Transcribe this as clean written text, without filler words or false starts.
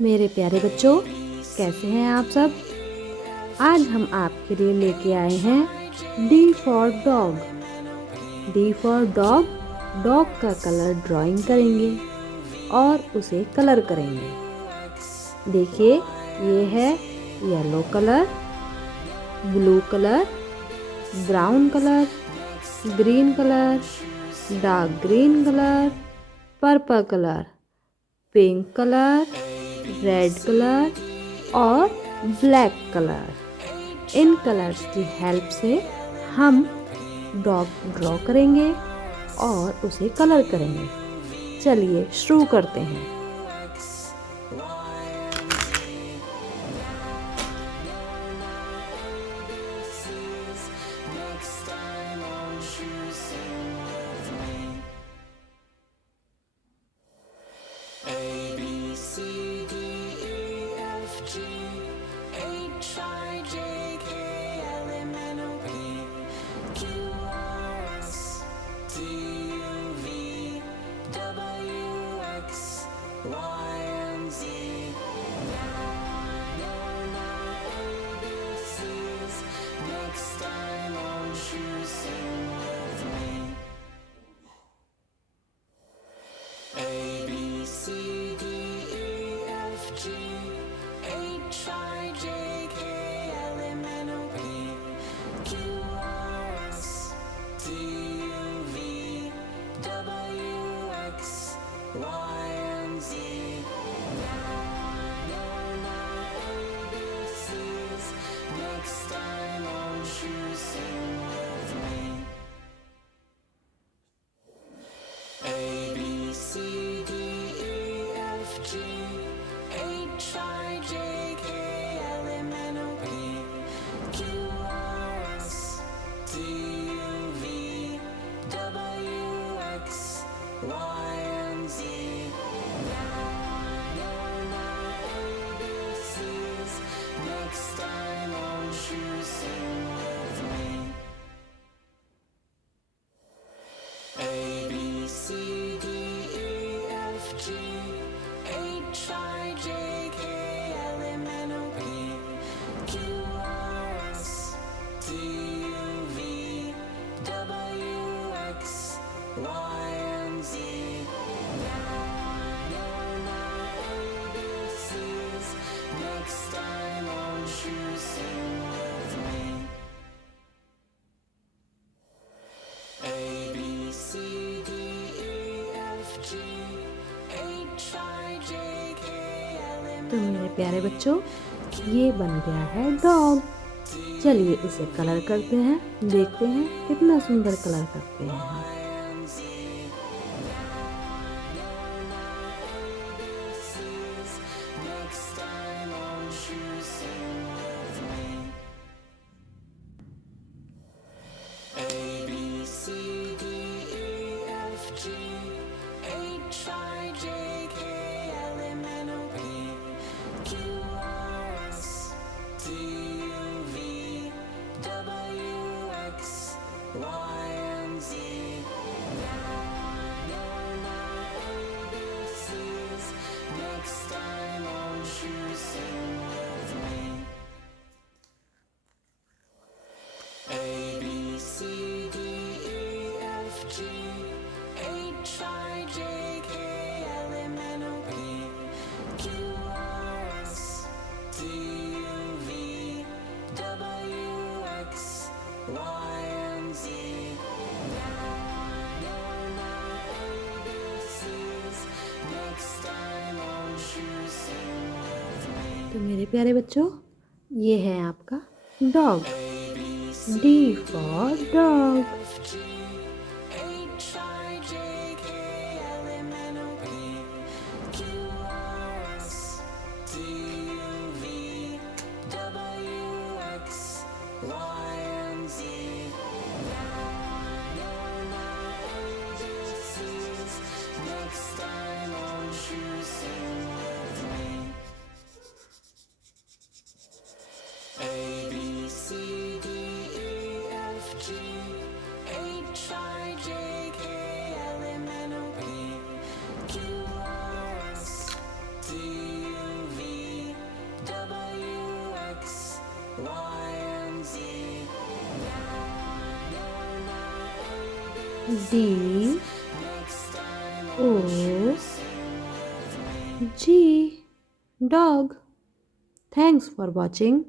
मेरे प्यारे बच्चों, कैसे हैं आप सब। आज हम आपके लिए लेके आए हैं D for dog. D for dog, dog का कलर ड्राइंग करेंगे और उसे कलर करेंगे। देखिए, ये है yellow colour, blue colour, brown colour, green colour, dark green colour, purple colour, pink colour, red colour और ब्लैक कलर। इन कलर्स की हेल्प से हम डॉग ड्रॉ करेंगे और उसे कलर करेंगे। चलिए शुरू करते हैं। तो मेरे प्यारे बच्चों, ये बन गया है डॉग। चलिए इसे कलर करते हैं, देखते हैं कितना सुंदर कलर करते हैं हम। तो मेरे प्यारे बच्चों, ये है आपका dog. D for dog. D O G. Dog. Thanks for watching.